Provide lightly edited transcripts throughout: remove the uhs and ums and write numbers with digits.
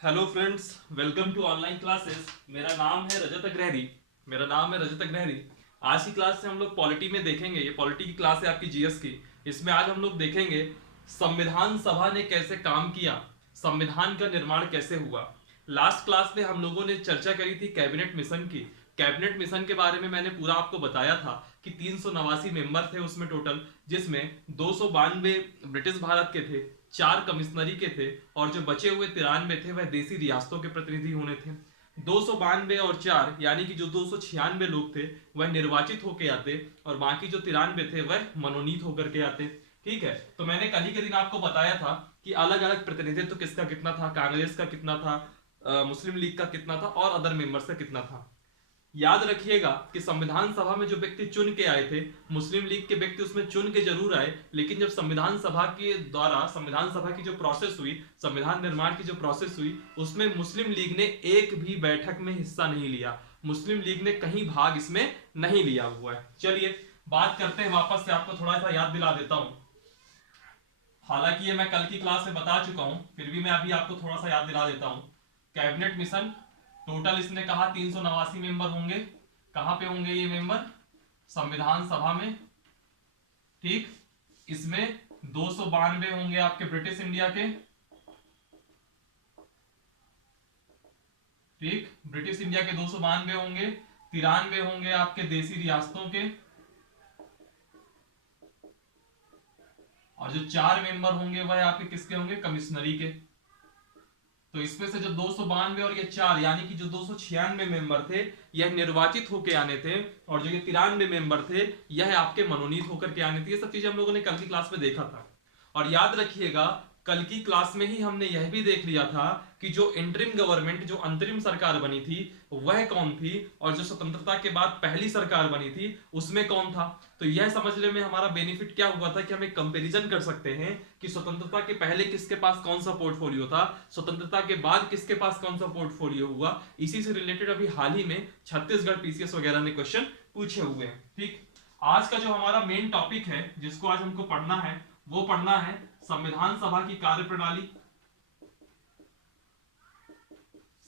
Hello friends, welcome to online classes. मेरा नाम है रजत अग्रहरी। आज की क्लास से हम लोग पॉलिटी में देखेंगे। ये पॉलिटी की क्लास है आपकी जीएस की। इसमें आज हम लोग देखेंगे संविधान सभा ने कैसे काम किया, संविधान का निर्माण कैसे हुआ। लास्ट क्लास में हम लोगों ने चर्चा करी थी कैबिनेट मिशन की। कैबिनेट मिशन के बारे में मैंने पूरा आपको बताया था कि 389 मेंबर थे उसमें टोटल, जिसमें 292 ब्रिटिश भारत के थे, 4 कमिश्नरी के थे, और जो बचे हुए 93 थे वह देसी रियासतों के प्रतिनिधि होने थे। 292 और 4 यानी कि जो 296 लोग थे वह निर्वाचित होकर आते, और बाकी जो 93 थे वह मनोनीत होकर के आते। ठीक है, तो मैंने कल ही के दिन आपको बताया था कि अलग अलग प्रतिनिधित्व किसका कितना था, कांग्रेस का कितना था, मुस्लिम लीग का कितना था, और अदर मेंबर्स का कितना था। याद रखिएगा कि संविधान सभा में जो व्यक्ति चुन के आए थे, मुस्लिम लीग के व्यक्ति उसमें चुन के जरूर आए, लेकिन जब संविधान सभा के द्वारा संविधान सभा की जो प्रोसेस हुई, संविधान निर्माण की जो प्रोसेस हुई, उसमें मुस्लिम लीग ने एक भी बैठक में हिस्सा नहीं लिया। मुस्लिम लीग ने कहीं भाग इसमें नहीं लिया हुआ है। चलिए बात करते हैं, वापस से आपको थोड़ा सा याद दिला देता हूं। हालांकि ये मैं कल की क्लास में बता चुका हूं, फिर भी मैं अभी आपको थोड़ा सा याद दिला देता हूं। कैबिनेट मिशन टोटल इसने कहा 389 मेंबर होंगे। कहां पे होंगे ये मेंबर? संविधान सभा में। ठीक, इसमें 292 होंगे आपके ब्रिटिश इंडिया के। ठीक, ब्रिटिश इंडिया के 292 होंगे, 93 होंगे आपके देसी रियासतों के, और जो 4 मेंबर होंगे वह आपके किसके होंगे? कमिश्नरी के। तो इसमें से जो 292 और ये 4 यानी कि जो 296 मेंबर थे यह निर्वाचित होकर आने थे, और जो ये 93 मेंबर थे यह आपके मनोनीत होकर के आने थे। ये सब चीजें हम लोगों ने कल की क्लास में देखा था। और याद रखिएगा, कल की क्लास में ही हमने यह भी देख लिया था कि जो इंटरिम गवर्नमेंट, जो अंतरिम सरकार बनी थी वह कौन थी, और जो स्वतंत्रता के बाद पहली सरकार बनी थी उसमें कौन था। तो यह समझने में हमारा बेनिफिट क्या हुआ था कि हम एक कंपैरिजन कर सकते हैं कि स्वतंत्रता के पहले किसके पास कौन सा पोर्टफोलियो था, स्वतंत्रता के बाद किसके पास कौन सा पोर्टफोलियो हुआ। इसी से रिलेटेड अभी हाल ही में छत्तीसगढ़ पीसीएस वगैरह ने क्वेश्चन पूछे हुए हैं। ठीक, आज का जो हमारा मेन टॉपिक है जिसको आज हमको पढ़ना है, वो पढ़ना है संविधान सभा की कार्यप्रणाली।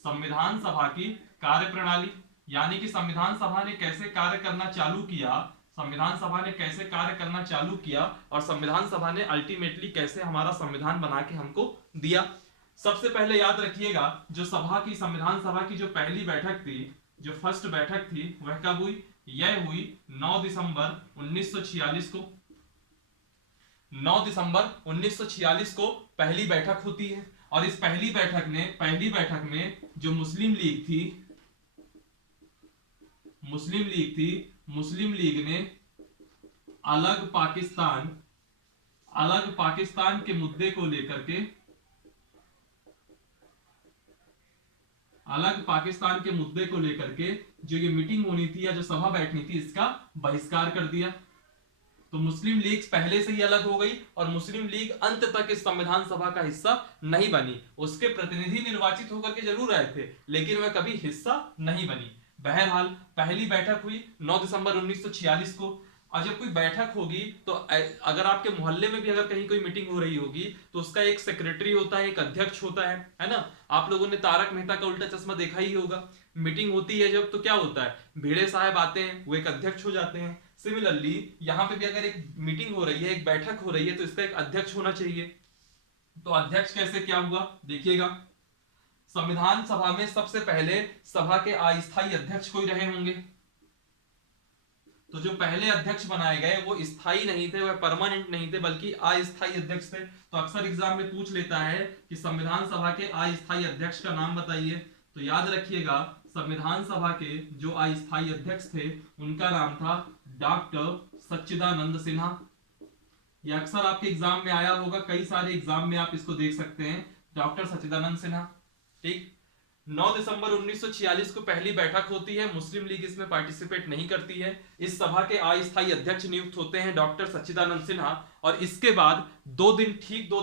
संविधान सभा की कार्यप्रणाली यानी कि संविधान सभा ने कैसे कार्य करना चालू किया, संविधान सभा ने कैसे कार्य करना चालू किया, और संविधान सभा ने अल्टीमेटली कैसे हमारा संविधान बना के हमको दिया। सबसे पहले याद रखिएगा, जो सभा की, संविधान सभा की जो पहली बैठक थी, जो फर्स्ट बैठक थी वह कब हुई? यह हुई 9 दिसंबर 1946 को। 9 दिसंबर 1946 को पहली बैठक होती है, और इस पहली बैठक में जो मुस्लिम लीग ने अलग पाकिस्तान अलग पाकिस्तान के मुद्दे को लेकर के अलग पाकिस्तान के मुद्दे को लेकर के जो ये मीटिंग होनी थी या जो सभा बैठनी थी, इसका बहिष्कार कर दिया। तो मुस्लिम लीग पहले से ही अलग हो गई, और मुस्लिम लीग अंत तक इस संविधान सभा का हिस्सा नहीं बनी। उसके प्रतिनिधि निर्वाचित होकर के जरूर आए थे, लेकिन वह कभी हिस्सा नहीं बनी। बहरहाल पहली बैठक हुई 9 दिसंबर 1946 को। और जब कोई बैठक होगी तो अगर आपके मोहल्ले में भी अगर कहीं कोई मीटिंग हो रही होगी तो उसका एक सेक्रेटरी होता है, एक अध्यक्ष होता है ना। आप लोगों ने तारक मेहता का उल्टा चश्मा देखा ही होगा। मीटिंग होती है जब, तो क्या होता है, भिड़े साहब आते हैं, वो एक अध्यक्ष हो जाते हैं। सिमिलरली यहाँ पे भी अगर एक मीटिंग हो रही है, एक बैठक हो रही है, तो इसका एक अध्यक्ष होना चाहिए। तो अध्यक्ष कैसे क्या हुआ देखिएगा। संविधान सभा में सबसे पहले सभा के अस्थायी अध्यक्ष कोई रहे होंगे। तो जो पहले अध्यक्ष बनाए गए वो स्थायी नहीं थे, वह परमानेंट नहीं थे, बल्कि अस्थायी अध्यक्ष थे। तो अक्सर एग्जाम में पूछ लेता है कि संविधान सभा के अस्थायी अध्यक्ष का नाम बताइए। तो याद रखिएगा, संविधान सभा के जो अस्थायी अध्यक्ष थे उनका नाम था डॉक्टर सच्चिदानंद सिन्हा। यह अक्सर आपके एग्जाम में आया होगा, कई सारे एग्जाम में आप इसको देख सकते हैं, डॉक्टर सच्चिदानंद सिन्हा। ठीक, 9 दिसंबर 1946 को पहली बैठक होती है, मुस्लिम लीग इसमें पार्टिसिपेट नहीं करती है। इस सभा के अस्थायी अध्यक्ष नियुक्त होते हैं डॉक्टर सच्चिदानंद सिन्हा, और इसके बाद 2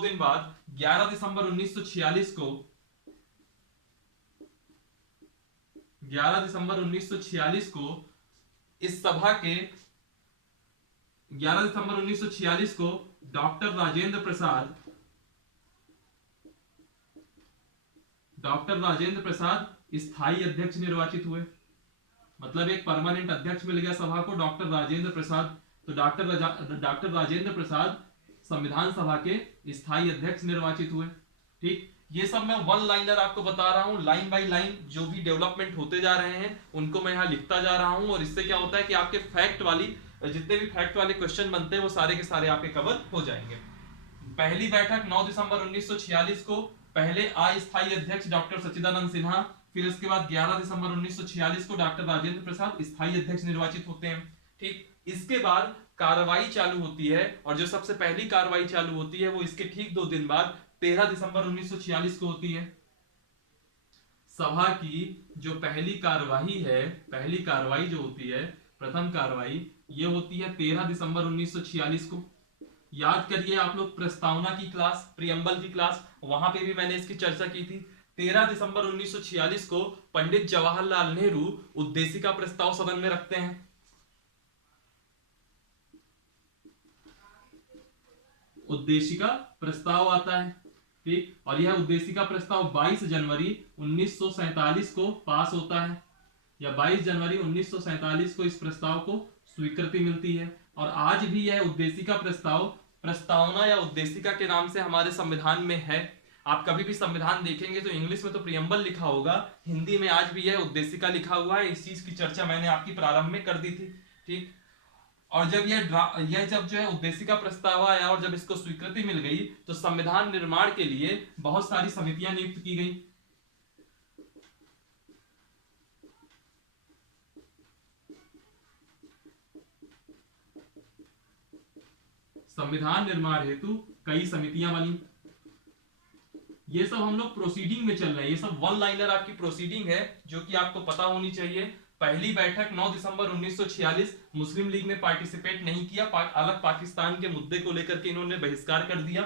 दिन बाद 11 दिसंबर 1946 को 11 दिसंबर 1946 को इस सभा के 11 दिसंबर 1946 को डॉक्टर राजेंद्र प्रसाद स्थायी अध्यक्ष निर्वाचित हुए, मतलब एक परमानेंट अध्यक्ष मिल गया सभा को, डॉक्टर राजेंद्र प्रसाद। तो डॉक्टर राजेंद्र प्रसाद संविधान सभा के स्थायी अध्यक्ष निर्वाचित हुए। ठीक, ये सब मैं वन लाइनर आपको बता रहा हूं, लाइन बाय लाइन जो भी डेवलपमेंट होते जा रहे हैं उनको मैं यहाँ लिखता जा रहा हूं, और इससे क्या होता है कि आपके फैक्ट वाली जितने भी फैक्ट वाले क्वेश्चन बनते हैं वो सारे के सारे आपके कवर हो जाएंगे। पहली बैठक 9 दिसंबर 1946 को, पहले अस्थायी अध्यक्ष डॉक्टर सच्चिदानंद सिन्हा, फिर इसके बाद 11 दिसंबर 1946 को डॉक्टर राजेंद्र प्रसाद स्थायी अध्यक्ष निर्वाचित होते हैं। ठीक, इसके बाद कार्रवाई चालू होती है, और जो सबसे पहली कार्रवाई चालू होती है वो इसके ठीक 2 दिन बाद 13 दिसंबर 1946 को होती है। सभा की जो पहली कार्रवाई है, पहली कार्रवाई जो होती है, प्रथम कार्रवाई, ये होती है 13 दिसंबर 1946 को। याद करिए आप लोग प्रस्तावना की क्लास, प्रियम्बल की क्लास, वहां पे भी मैंने इसकी चर्चा की थी। 13 दिसंबर 1946 को पंडित जवाहरलाल नेहरू उद्देशिका प्रस्ताव सदन में रखते हैं। उद्देशिका प्रस्ताव आता है। ठीक, और यह उद्देशिका प्रस्ताव 22 जनवरी 1947 को पास होता है, या 22 जनवरी 1947 को इस प्रस्ताव को स्वीकृति मिलती है। और आज भी यह उद्देशिका प्रस्ताव प्रस्तावना या उद्देशिका के नाम से हमारे संविधान में है। आप कभी भी संविधान देखेंगे तो इंग्लिश में तो प्रियम्बल लिखा होगा, हिंदी में आज भी यह उद्देशिका लिखा हुआ है। इस चीज की चर्चा मैंने आपकी प्रारंभ में कर दी थी। ठीक, और जब यह जब जो है उद्देशिका प्रस्ताव आया और जब इसको स्वीकृति मिल गई तो संविधान निर्माण के लिए बहुत सारी समितियां नियुक्त की गई। संविधान निर्माण हेतु कई समितियां बनी। ये सब हम लोग प्रोसीडिंग में चल रहे हैं, ये सब वन लाइनर आपकी प्रोसीडिंग है जो कि आपको पता होनी चाहिए। पहली बैठक 9 दिसंबर 1946, मुस्लिम लीग ने पार्टिसिपेट नहीं किया, अलग पाकिस्तान के मुद्दे को लेकर के इन्होंने बहिष्कार कर दिया।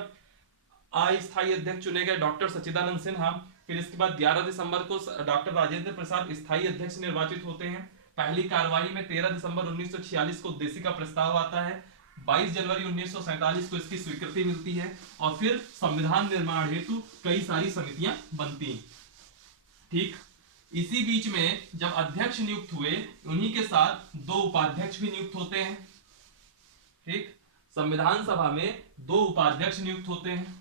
अस्थायी अध्यक्ष चुने गए डॉक्टर सच्चिदानंद सिन्हा। फिर इसके बाद 11 दिसंबर को डॉक्टर राजेंद्र प्रसाद स्थायी अध्यक्ष निर्वाचित होते हैं। पहली कार्रवाई में 13 दिसंबर 1946 को उद्देशिका प्रस्ताव आता है। 22 जनवरी 1947 को इसकी स्वीकृति मिलती है, और फिर संविधान निर्माण हेतु कई सारी समितियां बनती। ठीक, इसी बीच में जब अध्यक्ष नियुक्त हुए, उन्हीं के साथ 2 उपाध्यक्ष भी नियुक्त होते हैं। ठीक, संविधान सभा में 2 उपाध्यक्ष नियुक्त होते हैं।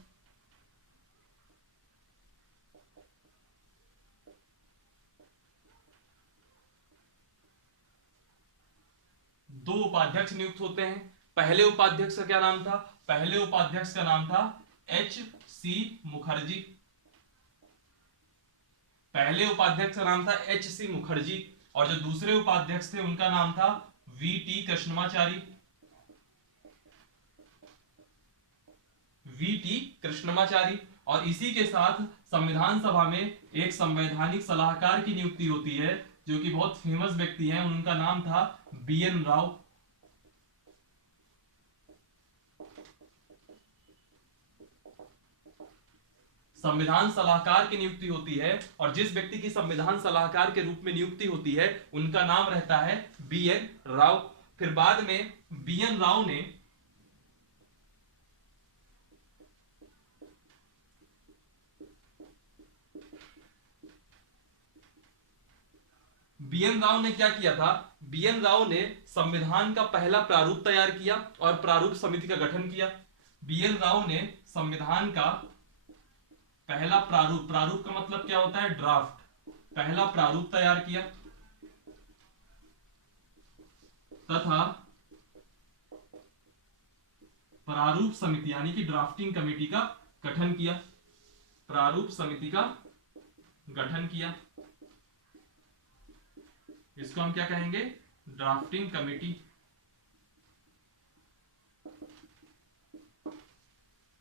दो उपाध्यक्ष नियुक्त होते हैं। पहले उपाध्यक्ष का क्या नाम था? पहले उपाध्यक्ष का नाम था H.C. मुखर्जी। पहले उपाध्यक्ष का नाम था H.C. मुखर्जी, और जो दूसरे उपाध्यक्ष थे उनका नाम था V.T. कृष्णमाचारी। V.T. कृष्णमाचारी। और इसी के साथ संविधान सभा में एक संवैधानिक सलाहकार की नियुक्ति होती है, जो कि बहुत फेमस व्यक्ति हैं, उनका नाम था B.N. राव। संविधान सलाहकार की नियुक्ति होती है, और जिस व्यक्ति की संविधान सलाहकार के रूप में नियुक्ति होती है उनका नाम रहता है B.N. राव। फिर बाद में B.N. राव ने क्या किया था? B.N. राव ने संविधान का पहला प्रारूप तैयार किया और प्रारूप समिति का गठन किया। B.N. राव ने संविधान का पहला प्रारूप का मतलब क्या होता है? ड्राफ्ट। पहला प्रारूप तैयार किया तथा प्रारूप समिति यानी कि ड्राफ्टिंग कमेटी का गठन किया। प्रारूप समिति का गठन किया, इसको हम क्या कहेंगे? Drafting committee.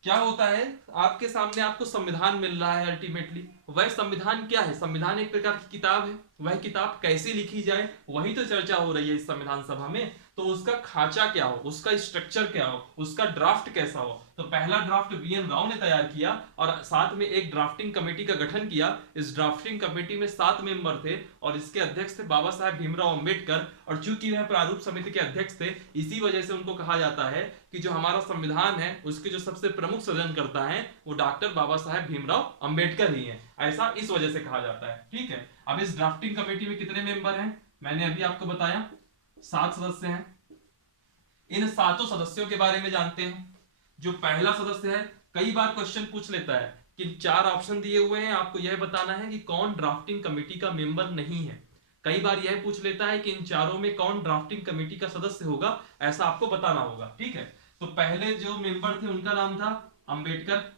क्या होता है, आपके सामने आपको संविधान मिल रहा है अल्टीमेटली। वह संविधान क्या है? संविधान एक प्रकार की किताब है। वह किताब कैसे लिखी जाए, वही तो चर्चा हो रही है इस संविधान सभा में। तो उसका खांचा क्या हो, उसका स्ट्रक्चर क्या हो, उसका ड्राफ्ट कैसा हो। तो पहला ड्राफ्ट वीएन राव ने तैयार किया और साथ में एक ड्राफ्टिंग कमेटी का गठन किया। इस ड्राफ्टिंग कमेटी में 7 मेंबर थे और इसके अध्यक्ष थे बाबा साहेब भीमराव अंबेडकर। और चूंकि वह प्रारूप समिति के अध्यक्ष थे, इसी वजह से उनको कहा जाता है कि जो हमारा संविधान है उसके जो सबसे प्रमुख सृजनकर्ता हैं वो डॉक्टर बाबा साहेब भीमराव अंबेडकर ही हैं। ऐसा इस वजह से कहा जाता है। ठीक है, अब इस ड्राफ्टिंग कमेटी में कितने मेंबर हैं, मैंने अभी आपको बताया 7 सदस्य हैं। इन 7 सदस्यों के बारे में जानते हैं। जो पहला सदस्य है, कई बार क्वेश्चन पूछ लेता है कि 4 ऑप्शन दिए हुए हैं, आपको यह बताना है कि कौन ड्राफ्टिंग कमेटी का मेंबर नहीं है। कई बार यह पूछ लेता है कि इन चारों में कौन ड्राफ्टिंग कमेटी का सदस्य होगा, ऐसा आपको बताना होगा। ठीक है, तो पहले जो मेंबर थे उनका नाम था अंबेडकर,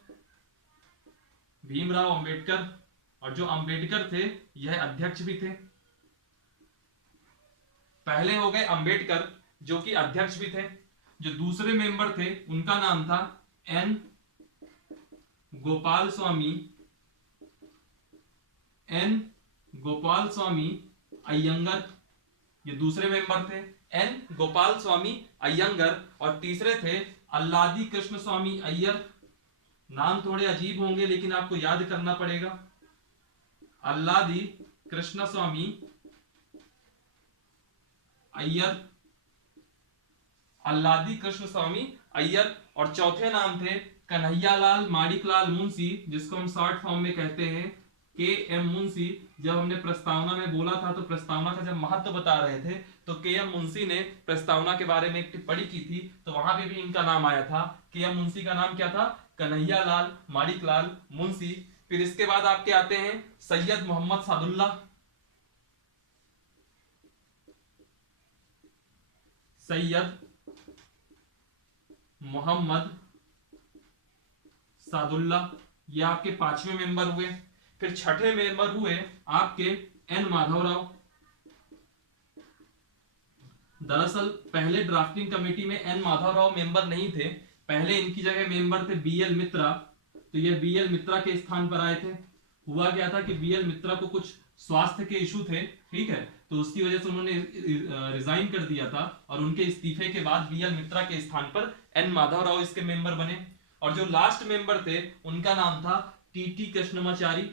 भीमराव अंबेडकर। और जो अंबेडकर थे यह अध्यक्ष भी थे। पहले हो गए अंबेडकर जो कि अध्यक्ष भी थे। जो दूसरे मेंबर थे उनका नाम था एन गोपाल स्वामी, एन गोपाल स्वामी अयंगर। ये दूसरे मेंबर थे एन गोपाल स्वामी अयंगर। और तीसरे थे अल्लादी कृष्ण स्वामी अय्यर। नाम थोड़े अजीब होंगे लेकिन आपको याद करना पड़ेगा। अल्लादी कृष्ण स्वामी अय्यर, अल्लादी कृष्ण स्वामी अय्यर। और चौथे नाम थे कन्हैयालाल माणिकलाल मुंशी, जिसको हम शॉर्ट फॉर्म में कहते हैं के एम मुंशी। जब हमने प्रस्तावना में बोला था तो प्रस्तावना का जब महत्व बता रहे थे तो के एम मुंशी ने प्रस्तावना के बारे में एक टिप्पणी की थी, तो वहां पे भी इनका नाम आया था। के एम मुंशी का नाम क्या था, कन्हैयालाल माणिकलाल मुंशी। फिर इसके बाद आपके आते हैं सैयद मोहम्मद सादुल्ला, सैयद मोहम्मद सादुल्ला, ये आपके 5वें मेंबर हुए। फिर 6ठे मेंबर हुए आपके एन माधवराव। दरअसल पहले ड्राफ्टिंग कमेटी में एन माधवराव मेंबर नहीं थे, पहले इनकी जगह मेंबर थे बीएल मित्रा। तो ये बीएल मित्रा के स्थान पर आए थे। हुआ क्या था कि बीएल मित्रा को कुछ स्वास्थ्य के इशू थे, ठीक है, तो उसकी वजह से उन्होंने रिजाइन कर दिया था और उनके इस्तीफे के बाद बीएल मित्रा के स्थान पर एन माधवराव इसके मेंबर बने। और जो लास्ट मेंबर थे उनका नाम था टीटी कृष्णमाचारी।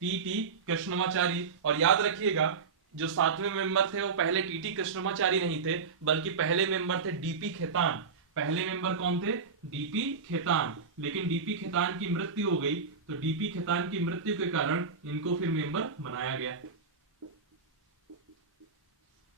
टीटी कृष्णमाचारी। और याद रखिएगा जो 7वें मेंबर थे वो पहले टीटी कृष्णमाचारी नहीं थे, बल्कि पहले मेंबर थे डीपी खेतान। पहले मेंबर कौन थे, डीपी खेतान। लेकिन डीपी खेतान की मृत्यु हो गई, तो डीपी खेतान की मृत्यु के कारण इनको फिर मेंबर बनाया गया।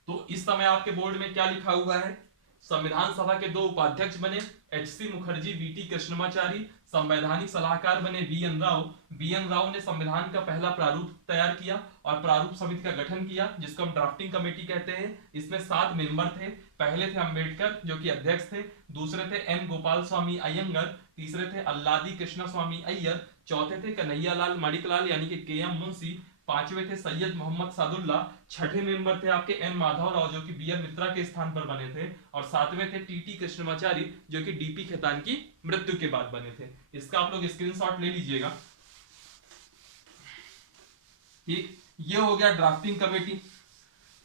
तो इस समय आपके बोर्ड में क्या लिखा हुआ है, संविधान सभा के 2 उपाध्यक्ष बने एचसी मुखर्जी, वीटी कृष्णमाचारी। संवैधानिक सलाहकार बने बीएन राव। बीएन राव ने संविधान का पहला प्रारूप तैयार किया और प्रारूप समिति का गठन किया, जिसको हम ड्राफ्टिंग कमेटी कहते हैं। इसमें 7 मेंबर थे। पहले थे अंबेडकर जो कि अध्यक्ष थे, दूसरे थे एन गोपाल स्वामी अयंगर, तीसरे थे अल्लादी कृष्ण स्वामी अय्यर, चौथे थे कन्हैयालाल माणिकलाल यानी कि के एम मुंशी, 5वें थे सैयद मोहम्मद सादुल्ला, 6ठे मेंबर थे आपके एन माधवराव जो कि बीएल मित्रा के स्थान पर बने थे, और 7वें थे टीटी कृष्णमाचारी जो कि डीपी खेतान की मृत्यु के बाद बने थे। इसका आप लोग स्क्रीनशॉट ले लीजिएगा। ठीक, ये हो गया ड्राफ्टिंग कमेटी।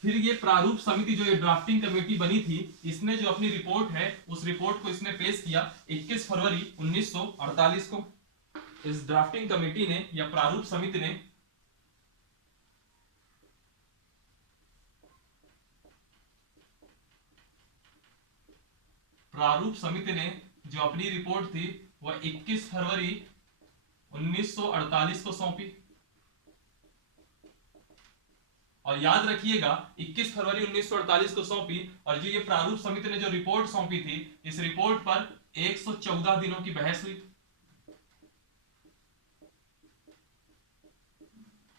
फिर ये प्रारूप समिति जो ये ड्राफ्टिंग कमेटी बनी थी, इसने जो अपनी रिपोर्ट है उस रिपोर्ट को इसने पेश किया 21 फरवरी 1948 को। इस ड्राफ्टिंग कमेटी ने या प्रारूप समिति ने जो अपनी रिपोर्ट थी वह 21 फरवरी 1948 को सौंपी। और याद रखिएगा 21 फरवरी 1948 को सौंपी। और जो ये प्रारूप समिति ने जो रिपोर्ट सौंपी थी, इस रिपोर्ट पर 114 दिनों की बहस हुई।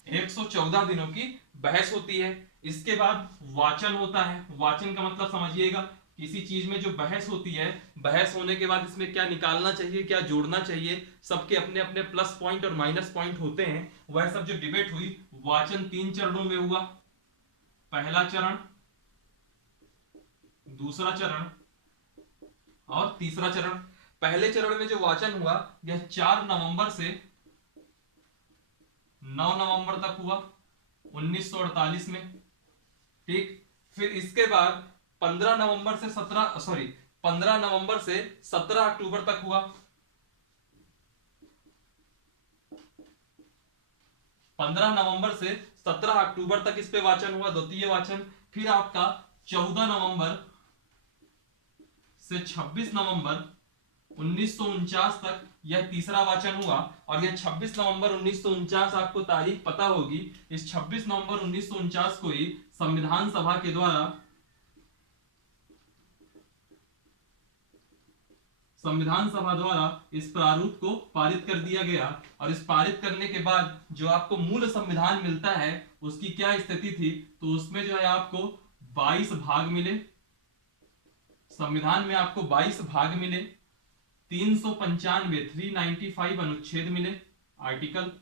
114 दिनों की बहस होती है। इसके बाद वाचन होता है। वाचन का मतलब समझिएगा, किसी चीज में जो बहस होती है, बहस होने के बाद इसमें क्या निकालना चाहिए, क्या जोड़ना चाहिए, सबके अपने अपने प्लस पॉइंट और माइनस पॉइंट होते हैं। वह सब जो डिबेट हुई, वाचन 3 चरणों में हुआ। पहला चरण, दूसरा चरण और तीसरा चरण। पहले चरण में जो वाचन हुआ यह 4 नवंबर से 9 नवंबर तक हुआ 1948 में। ठीक, फिर इसके बाद 15 नवंबर से 17 अक्टूबर तक हुआ। 15 नवंबर से 17 अक्टूबर तक इस पे वाचन हुआ, द्वितीय वाचन। फिर आपका 14 नवंबर से 26 नवंबर 1949 तक यह तीसरा वाचन हुआ। और यह 26 नवंबर 1949, आपको तारीख पता होगी, इस 26 नवंबर 1949 को ही संविधान सभा के द्वारा इस प्रारूप को पारित कर दिया गया। और इस पारित करने के बाद जो आपको मूल संविधान मिलता है उसकी क्या स्थिति थी, तो उसमें जो है आपको 22 भाग मिले। संविधान में आपको 22 भाग मिले, 395 अनुच्छेद मिले, आर्टिकल,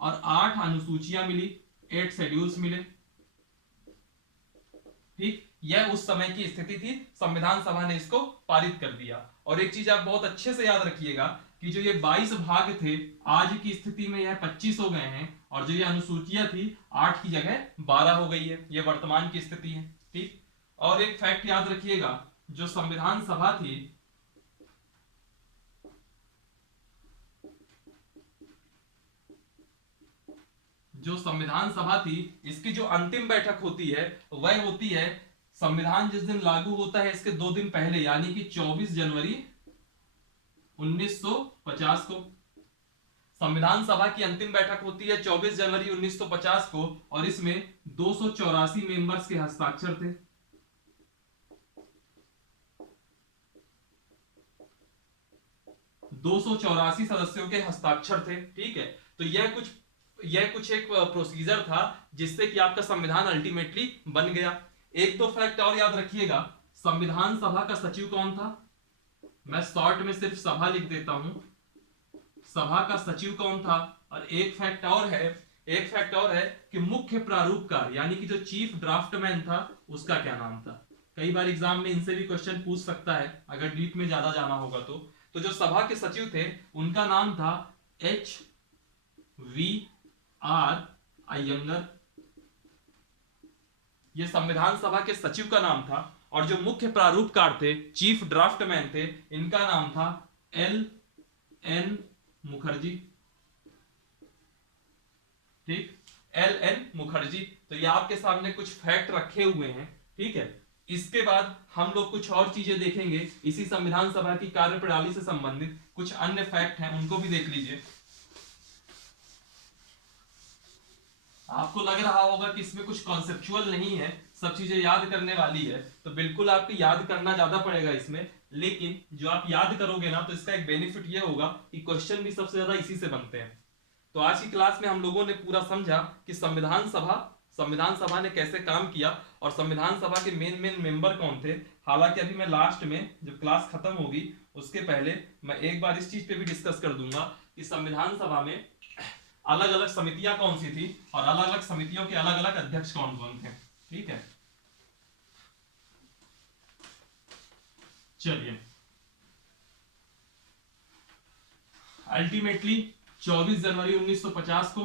और 8 अनुसूचियां मिली, 8 शेड्यूल्स मिले। ठीक, यह उस समय की स्थिति थी, संविधान सभा ने इसको पारित कर दिया। और एक चीज आप बहुत अच्छे से याद रखिएगा कि जो ये 22 भाग थे, आज की स्थिति में यह 25 हो गए हैं, और जो ये अनुसूचियां थी 8 की जगह 12 हो गई है। ये वर्तमान की स्थिति है। ठीक, और एक फैक्ट याद रखिएगा, जो संविधान सभा थी, इसकी जो अंतिम बैठक होती है वह होती है संविधान जिस दिन लागू होता है इसके 2 दिन पहले, यानी कि 24 जनवरी 1950 को संविधान सभा की अंतिम बैठक होती है 24 जनवरी 1950 को। और इसमें 284 मेंबर्स के हस्ताक्षर थे। 284 सदस्यों के हस्ताक्षर थे। ठीक है, तो यह कुछ एक प्रोसीजर था जिससे कि आपका संविधान अल्टीमेटली बन गया। एक दो फैक्ट और याद रखिएगा, संविधान सभा का सचिव कौन था, मैं शॉर्ट में सिर्फ सभा लिख देता हूं, सभा का सचिव कौन था। और एक फैक्ट और है कि मुख्य प्रारूपकार यानी कि जो चीफ ड्राफ्टमैन था उसका क्या नाम था। कई बार एग्जाम में इनसे भी क्वेश्चन पूछ सकता है अगर डीप में ज्यादा जाना होगा तो जो सभा के सचिव थे उनका नाम था HVR अयंगर। ये संविधान सभा के सचिव का नाम था। और जो मुख्य प्रारूपकार थे, चीफ ड्राफ्टमैन थे, इनका नाम था LN मुखर्जी। ठीक, LN मुखर्जी। तो ये आपके सामने कुछ फैक्ट रखे हुए हैं। ठीक है, इसके बाद हम लोग कुछ और चीजें देखेंगे, इसी संविधान सभा की कार्यप्रणाली से संबंधित कुछ अन्य फैक्ट हैं, उनको भी देख लीजिए। आपको लग रहा होगा कि इसमें कुछ कॉन्सेप्चुअल नहीं है, सब चीजें याद करने वाली है, तो बिल्कुल आपको याद करना ज्यादा पड़ेगा इसमें। लेकिन जो आप याद करोगे ना, तो इसका एक बेनिफिट ये होगा कि क्वेश्चन भी सबसे ज्यादा इसी से बनते हैं। तो आज की क्लास में हम लोगों ने पूरा समझा कि संविधान सभा ने कैसे काम किया और संविधान सभा के मेन मेंबर कौन थे। हालांकि अभी मैं लास्ट में जब क्लास खत्म होगी उसके पहले मैं एक बार इस चीज पे भी डिस्कस कर दूंगा कि संविधान सभा में अलग अलग समितियां कौन सी थी और अलग अलग समितियों के अलग अलग अध्यक्ष कौन कौन थे। ठीक है, चलिए, अल्टीमेटली 24 जनवरी 1950 को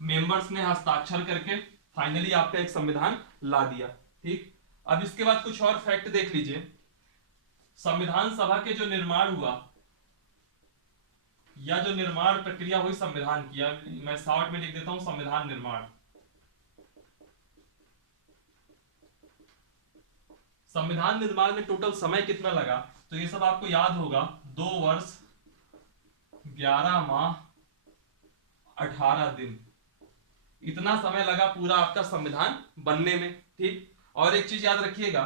मेंबर्स ने हस्ताक्षर करके फाइनली आपका एक संविधान ला दिया। ठीक, अब इसके बाद कुछ और फैक्ट देख लीजिए। संविधान सभा के जो निर्माण हुआ या जो निर्माण प्रक्रिया हुई संविधान की, मैं शॉर्ट में लिख देता हूं संविधान निर्माण। संविधान निर्माण में टोटल समय कितना लगा, तो ये सब आपको याद होगा, 2 वर्ष 11 माह 18 दिन, इतना समय लगा पूरा आपका संविधान बनने में। ठीक, और एक चीज याद रखिएगा,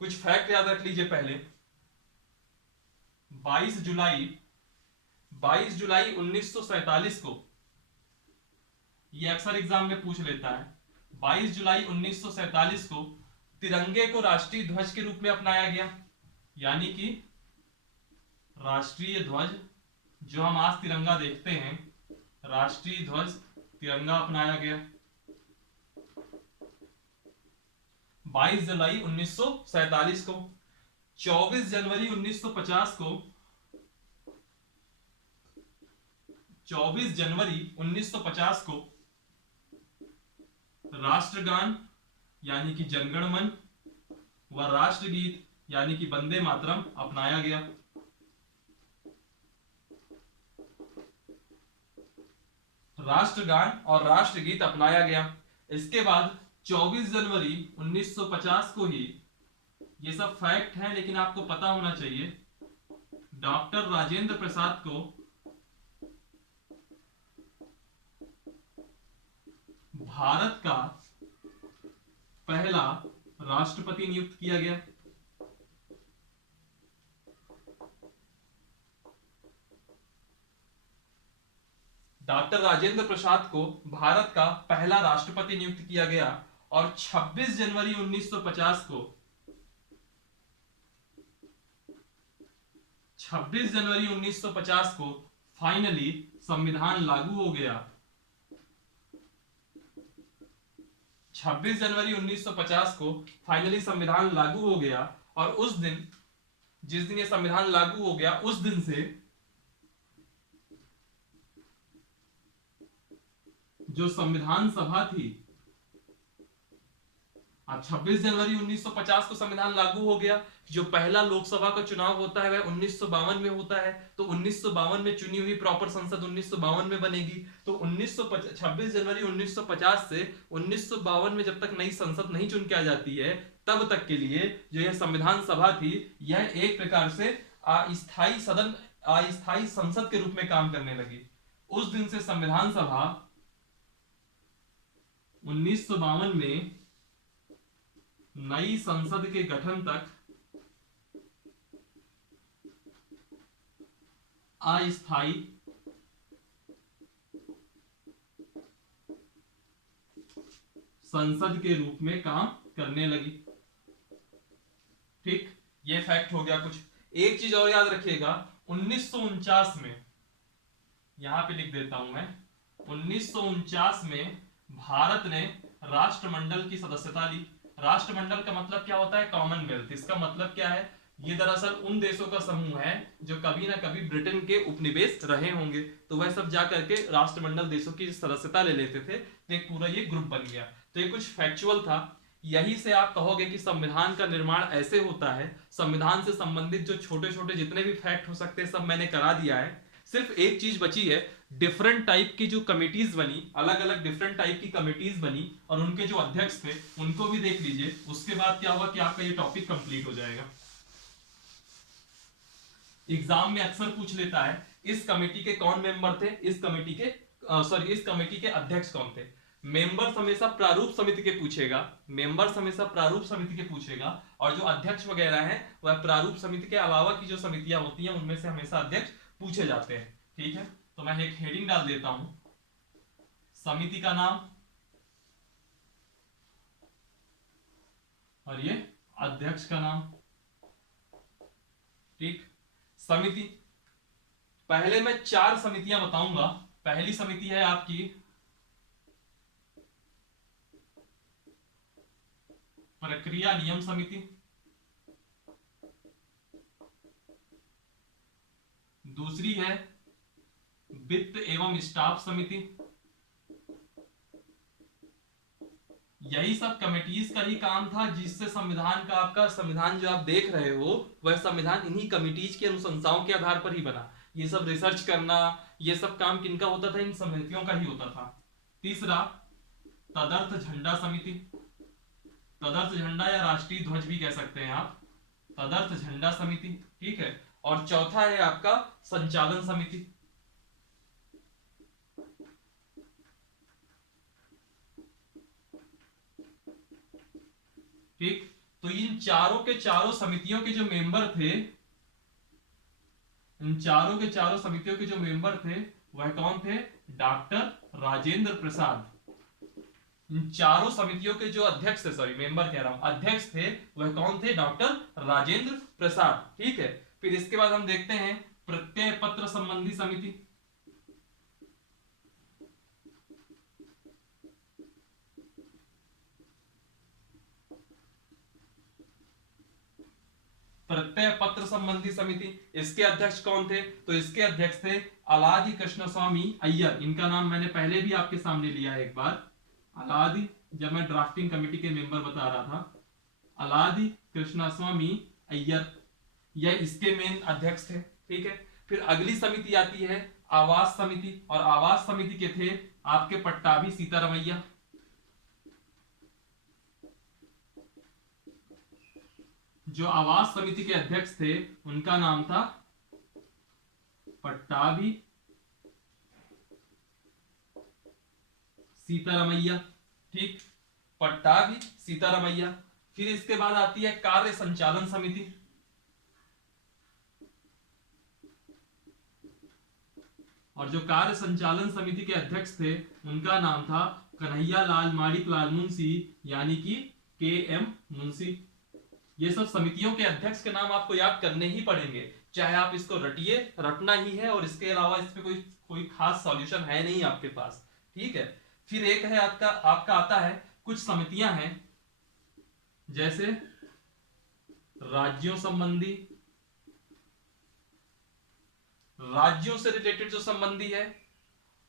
कुछ फैक्ट याद रख लीजिए पहले। 22 जुलाई 1947 को, ये अक्सर एग्जाम में पूछ लेता है, 22 जुलाई 1947 को तिरंगे को राष्ट्रीय ध्वज के रूप में अपनाया गया। यानी कि राष्ट्रीय ध्वज जो हम आज तिरंगा देखते हैं, राष्ट्रीय ध्वज तिरंगा अपनाया गया 22 जुलाई 1947 को। 24 जनवरी 1950 को 24 जनवरी 1950 को राष्ट्रगान यानी कि जनगण मन व राष्ट्रगीत यानी कि वंदे मातरम अपनाया गया। राष्ट्रगान और राष्ट्रगीत अपनाया गया। इसके बाद 24 जनवरी 1950 को ही, ये सब फैक्ट है लेकिन आपको पता होना चाहिए, डॉक्टर राजेंद्र प्रसाद को भारत का पहला राष्ट्रपति नियुक्त किया गया। डॉक्टर राजेंद्र प्रसाद को भारत का पहला राष्ट्रपति नियुक्त किया गया और 26 जनवरी 1950 को 26 जनवरी 1950 को फाइनली संविधान लागू हो गया। 26 जनवरी 1950 को फाइनली संविधान लागू हो गया और उस दिन, जिस दिन ये संविधान लागू हो गया, उस दिन से जो संविधान सभा थी, अब 26 जनवरी 1950 को संविधान लागू हो गया। जो पहला लोकसभा का चुनाव होता है वह 1952 में होता है, तो 1952 में चुनी हुई प्रॉपर संसद 1952 में बनेगी। तो 26 जनवरी 1950 से 1952 में जब तक नई संसद नहीं चुन के आ जाती है, तब तक के लिए जो यह संविधान सभा थी, यह एक प्रकार से अस्थायी सदन, अस्थायी संसद के रूप में काम करने लगी। उस दिन से संविधान सभा 1952 में नई संसद के गठन तक अस्थायी संसद के रूप में काम करने लगी। ठीक, ये फैक्ट हो गया कुछ। एक चीज और याद रखिएगा, 1949 में, यहां पे लिख देता हूं मैं, 1949 में भारत ने राष्ट्रमंडल की सदस्यता ली। राष्ट्रमंडल का मतलब क्या होता है? कॉमनवेल्थ। इसका मतलब क्या है? ये दरअसल उन देशों का समूह है जो कभी ना कभी ब्रिटेन के उपनिवेश रहे होंगे, तो वह सब जा करके राष्ट्रमंडल देशों की सदस्यता ले लेते थे, तो एक पूरा ये ग्रुप बन गया। तो ये कुछ फैक्चुअल था। यही से आप कहोगे कि संविधान का निर्माण ऐसे होता है। संविधान से संबंधित जो छोटे छोटे जितने भी फैक्ट हो सकते हैं सब मैंने करा दिया है। सिर्फ एक चीज बची है, डिफरेंट टाइप की जो कमिटीज बनी, अलग अलग डिफरेंट टाइप की कमिटीज बनी और उनके जो अध्यक्ष थे उनको भी देख लीजिए। उसके बाद क्या होगा कि आपका ये टॉपिक कंप्लीट हो जाएगा। एग्जाम में अक्सर पूछ लेता है इस कमेटी के कौन मेंबर थे, इस कमेटी के अध्यक्ष कौन थे। मेंबर्स हमेशा प्रारूप समिति के पूछेगा, मेंबर्स हमेशा प्रारूप समिति के पूछेगा, और जो अध्यक्ष वगैरह हैं वह प्रारूप समिति के अलावा की जो समितियां होती हैं उनमें से हमेशा अध्यक्ष पूछे जाते हैं। ठीक है, तो मैं एक हेडिंग डाल देता हूं, समिति का नाम और ये अध्यक्ष का नाम। ठीक, समिति, पहले मैं 4 समितियां बताऊंगा। पहली समिति है आपकी प्रक्रिया नियम समिति, दूसरी है वित्त एवं स्टाफ समिति। यही सब कमिटीज का ही काम था जिससे संविधान का, आपका संविधान जो आप देख रहे हो वह संविधान इन्हीं कमिटीज की अनुशंसाओं के आधार पर ही बना। ये सब रिसर्च करना, ये सब काम किनका होता था? इन समितियों का ही होता था। तीसरा तदर्थ झंडा समिति, तदर्थ झंडा या राष्ट्रीय ध्वज भी कह सकते हैं आप, तदर्थ झंडा समिति। ठीक है, और चौथा है आपका संचालन समिति। ठीक, तो इन चारों के चारों समितियों के जो मेंबर थे, इन चारों के चारों समितियों के जो मेंबर थे वह कौन थे? डॉक्टर राजेंद्र प्रसाद। इन चारों समितियों के जो अध्यक्ष थे, सॉरी मेंबर कह रहा हूं, अध्यक्ष थे, वह कौन थे? डॉक्टर राजेंद्र प्रसाद। ठीक है, फिर इसके बाद हम देखते हैं प्रत्यय पत्र संबंधी समिति। प्रत्यय पत्र संबंधी समिति, इसके अध्यक्ष कौन थे? तो इसके अध्यक्ष थे अलादि कृष्णस्वामी अय्यर। इनका नाम मैंने पहले भी आपके सामने लिया है एक बार, अलादि, जब मैं ड्राफ्टिंग कमेटी के मेंबर बता रहा था, अलादि कृष्णस्वामी अय्यर, यह इसके मेन अध्यक्ष थे। ठीक है, फिर अगली समिति आती है आवास समिति, और आवास समिति के थे आपके पट्टाभी सीतारमैया। जो आवास समिति के अध्यक्ष थे उनका नाम था पट्टाभी सीतारमैया। ठीक, पट्टाभी सीतारमैया। फिर इसके बाद आती है कार्य संचालन समिति, और जो कार्य संचालन समिति के अध्यक्ष थे उनका नाम था कन्हैया लाल माणिक लाल मुंशी, यानी कि के.एम. मुंशी। ये सब समितियों के अध्यक्ष के नाम आपको याद करने ही पड़ेंगे, चाहे आप इसको रटिए, रटना ही है, और इसके अलावा इसमें कोई खास सॉल्यूशन है नहीं आपके पास। ठीक है, फिर एक है आपका आता है, कुछ समितियां हैं जैसे राज्यों संबंधी, राज्यों से रिलेटेड जो संबंधी है,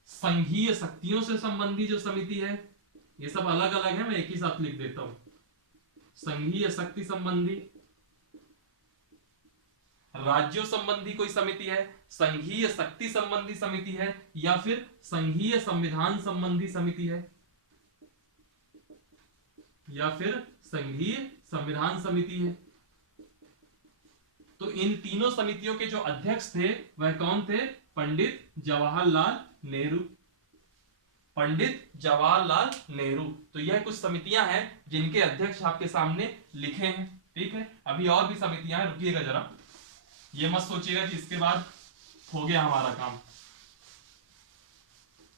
संघीय शक्तियों से संबंधी जो समिति है, ये सब अलग अलग है, मैं एक ही साथ लिख देता हूं। संघीय शक्ति संबंधी, राज्यों संबंधी कोई समिति है, संघीय शक्ति संबंधी समिति है, या फिर संघीय संविधान संबंधी समिति है, या फिर संघीय संविधान समिति है। तो इन तीनों समितियों के जो अध्यक्ष थे वह कौन थे? पंडित जवाहरलाल नेहरू। पंडित जवाहरलाल नेहरू। तो यह कुछ समितियां हैं जिनके अध्यक्ष आपके सामने लिखे हैं। ठीक है, अभी और भी समितियां हैं, रुकिएगा जरा, ये मत सोचिएगा कि इसके बाद हो गया हमारा काम।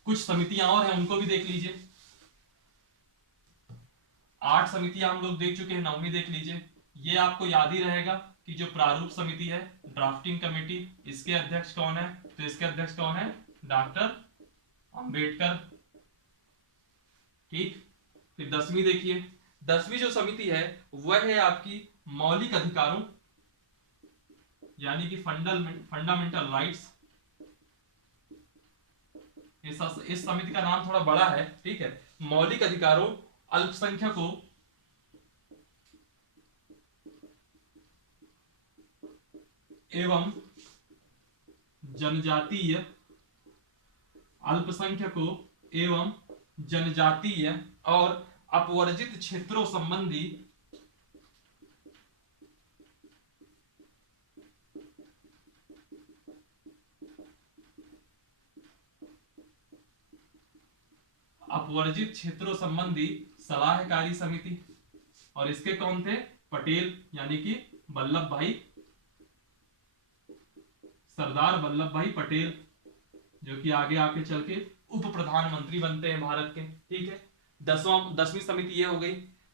कुछ समितियां और हैं, उनको भी देख लीजिए। 8 समितियां हम लोग देख चुके हैं, 9वीं देख लीजिए। ये आपको याद ही रहेगा कि जो प्रारूप समिति है, ड्राफ्टिंग कमेटी, इसके अध्यक्ष कौन है? तो इसके अध्यक्ष कौन है? डॉक्टर अंबेडकर। ठीक, फिर 10वीं देखिए। 10वीं जो समिति है वह है आपकी मौलिक अधिकारों, यानी कि फंडामेंटल राइट्स। इस समिति का नाम थोड़ा बड़ा है। ठीक है, मौलिक अधिकारों, अल्पसंख्यकों एवं जनजातीय, अल्पसंख्यकों एवं जनजातीय और अपवर्जित क्षेत्रों संबंधी सलाहकारी समिति। और इसके कौन थे? पटेल, यानी कि वल्लभ भाई, सरदार वल्लभ भाई पटेल, जो कि आगे आके चल के उप प्रधानमंत्री बनते हैं भारत के। ठीक है, 10वीं समिति ये हो गई।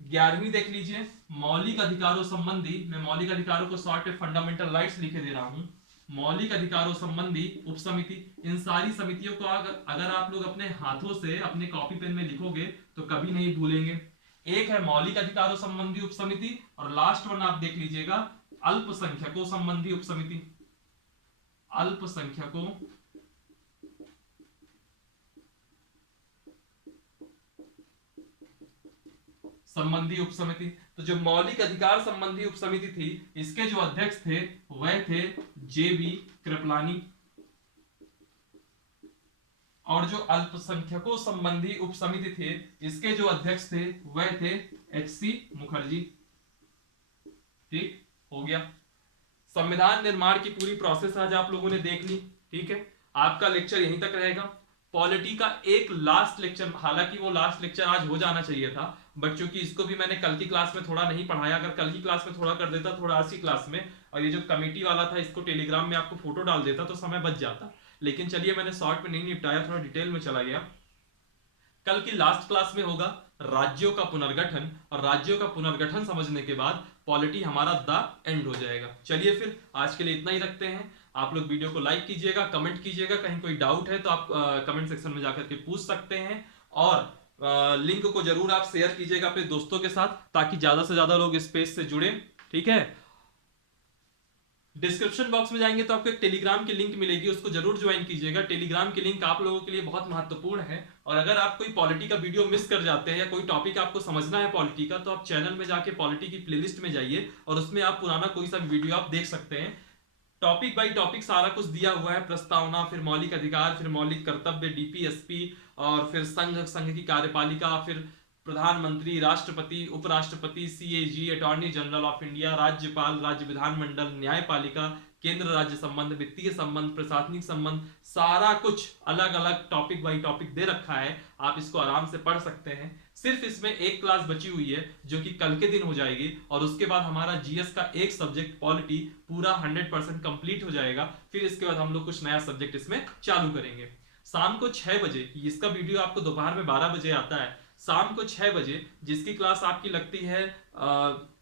11वीं देख लीजिए, मौलिक अधिकारों संबंधी। मैं मौलिक अधिकारों को शॉर्ट में फंडामेंटल राइट्स लिखे दे रहा हूं। मौलिक अधिकारों संबंधी उप समिति। इन सारी समितियों को अगर आप लोग अपने हाथों से अपने कॉपी पेन में लिखोगे तो कभी नहीं भूलेंगे। एक है मौलिक अधिकारों संबंधी उप समिति, और लास्ट वन आप देख लीजिएगा, अल्पसंख्यकों संबंधी उप समिति। अल्पसंख्यकों संबंधी उप समिति। तो जो मौलिक अधिकार संबंधी उप समिति थी, इसके जो अध्यक्ष थे वह थे जे.बी. कृपलानी, और जो अल्पसंख्यकों संबंधी उप समिति थे, इसके जो अध्यक्ष थे वह थे एच.सी. मुखर्जी। ठीक हो गया, संविधान निर्माण की पूरी प्रोसेस आज आप लोगों ने देख ली। ठीक है, आपका लेक्चर यहीं तक रहेगा। पॉलिटी का एक लास्ट लेक्चर, हालांकि वो लास्ट लेक्चर आज हो जाना चाहिए था, बट चूंकि इसको भी मैंने कल की क्लास में थोड़ा नहीं पढ़ाया, अगर कल की क्लास में थोड़ा कर देता, थोड़ा आज की क्लास में, और ये जो कमेटी वाला था इसको टेलीग्राम में आपको फोटो डाल देता तो समय बच जाता। लेकिन चलिए, मैंने शॉर्ट में नहीं निपटाया, थोड़ा डिटेल में चला गया। कल की लास्ट क्लास में होगा राज्यों का पुनर्गठन, और राज्यों का पुनर्गठन समझने के बाद पॉलिटी हमारा द एंड हो जाएगा। चलिए फिर आज के लिए इतना ही रखते हैं। आप लोग वीडियो को लाइक कीजिएगा, कमेंट कीजिएगा, कहीं कोई डाउट है तो आप कमेंट सेक्शन में जाकर के पूछ सकते हैं, और लिंक को जरूर आप शेयर कीजिएगा अपने दोस्तों के साथ, ताकि ज्यादा से ज्यादा लोग इस पेज से जुड़े। ठीक है, डिस्क्रिप्शन बॉक्स में जाएंगे तो आपको एक टेलीग्राम की लिंक मिलेगी, उसको जरूर ज्वाइन कीजिएगा। टेलीग्राम की लिंक आप लोगों के लिए बहुत महत्वपूर्ण है। और अगर आप कोई पॉलिटी का वीडियो मिस कर जाते हैं या कोई टॉपिक आपको समझना है पॉलिटी का, तो आप चैनल में जाके पॉलिटी की प्लेलिस्ट में जाइए और उसमें आप पुराना कोई सा वीडियो आप देख सकते हैं। टॉपिक बाई टॉपिक सारा कुछ दिया हुआ है, प्रस्तावना, फिर मौलिक अधिकार, फिर मौलिक कर्तव्य, डीपीएसपी, और फिर संघ की कार्यपालिका, फिर प्रधानमंत्री, राष्ट्रपति, उपराष्ट्रपति, CAG, attorney general of India, राज्यपाल, राज्य विधानमंडल, न्यायपालिका, केंद्र राज्य संबंध, वित्तीय संबंध, प्रशासनिक संबंध, सारा कुछ अलग अलग टॉपिक बाई टॉपिक दे रखा है। आप इसको आराम से पढ़ सकते हैं। सिर्फ इसमें एक क्लास बची हुई है जो कि कल के दिन हो जाएगी, और उसके बाद हमारा जीएस का एक सब्जेक्ट पॉलिटी पूरा 100% कंप्लीट हो जाएगा। फिर इसके बाद हम लोग कुछ नया सब्जेक्ट इसमें चालू करेंगे। शाम को 6 बजे, इसका वीडियो आपको दोपहर में 12 बजे आता है, शाम को 6 बजे जिसकी क्लास आपकी लगती है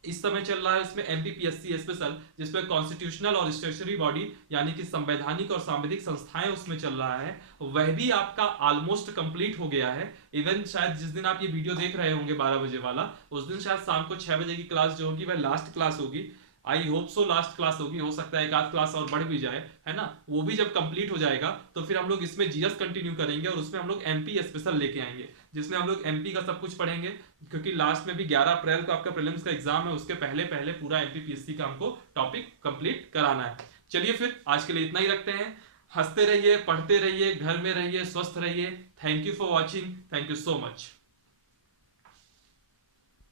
इस समय चल रहा है उसमें एमपीपीएससी स्पेशल, जिसपे कॉन्स्टिट्यूशनल और स्टेचुटरी बॉडी यानी कि संवैधानिक और सांविधिक संस्थाएं उसमें चल रहा है, वह भी आपका ऑलमोस्ट कंप्लीट हो गया है। इवन शायद जिस दिन आप ये वीडियो देख रहे होंगे 12 बजे वाला, उस दिन शायद शाम को 6 बजे की क्लास जो होगी वह लास्ट क्लास होगी। I hope so last class होगी, हो सकता है एक आध क्लास और बढ़ भी जाए, है ना। वो भी जब कंप्लीट हो जाएगा तो फिर हम लोग इसमें जीएस कंटिन्यू करेंगे, और उसमें हम लोग एमपी स्पेशल लेके आएंगे, जिसमें हम लोग एमपी का सब कुछ पढ़ेंगे, क्योंकि लास्ट में भी 11 अप्रैल को आपका प्रीलिम्स का एग्जाम है, उसके पहले पहले पूरा एमपीपीएससी का हमको टॉपिक कंप्लीट कराना है। चलिए फिर आज के लिए इतना ही रखते हैं। हंसते रहिए, पढ़ते रहिए, घर में रहिए, स्वस्थ रहिए। Thank you for watching, thank you so much.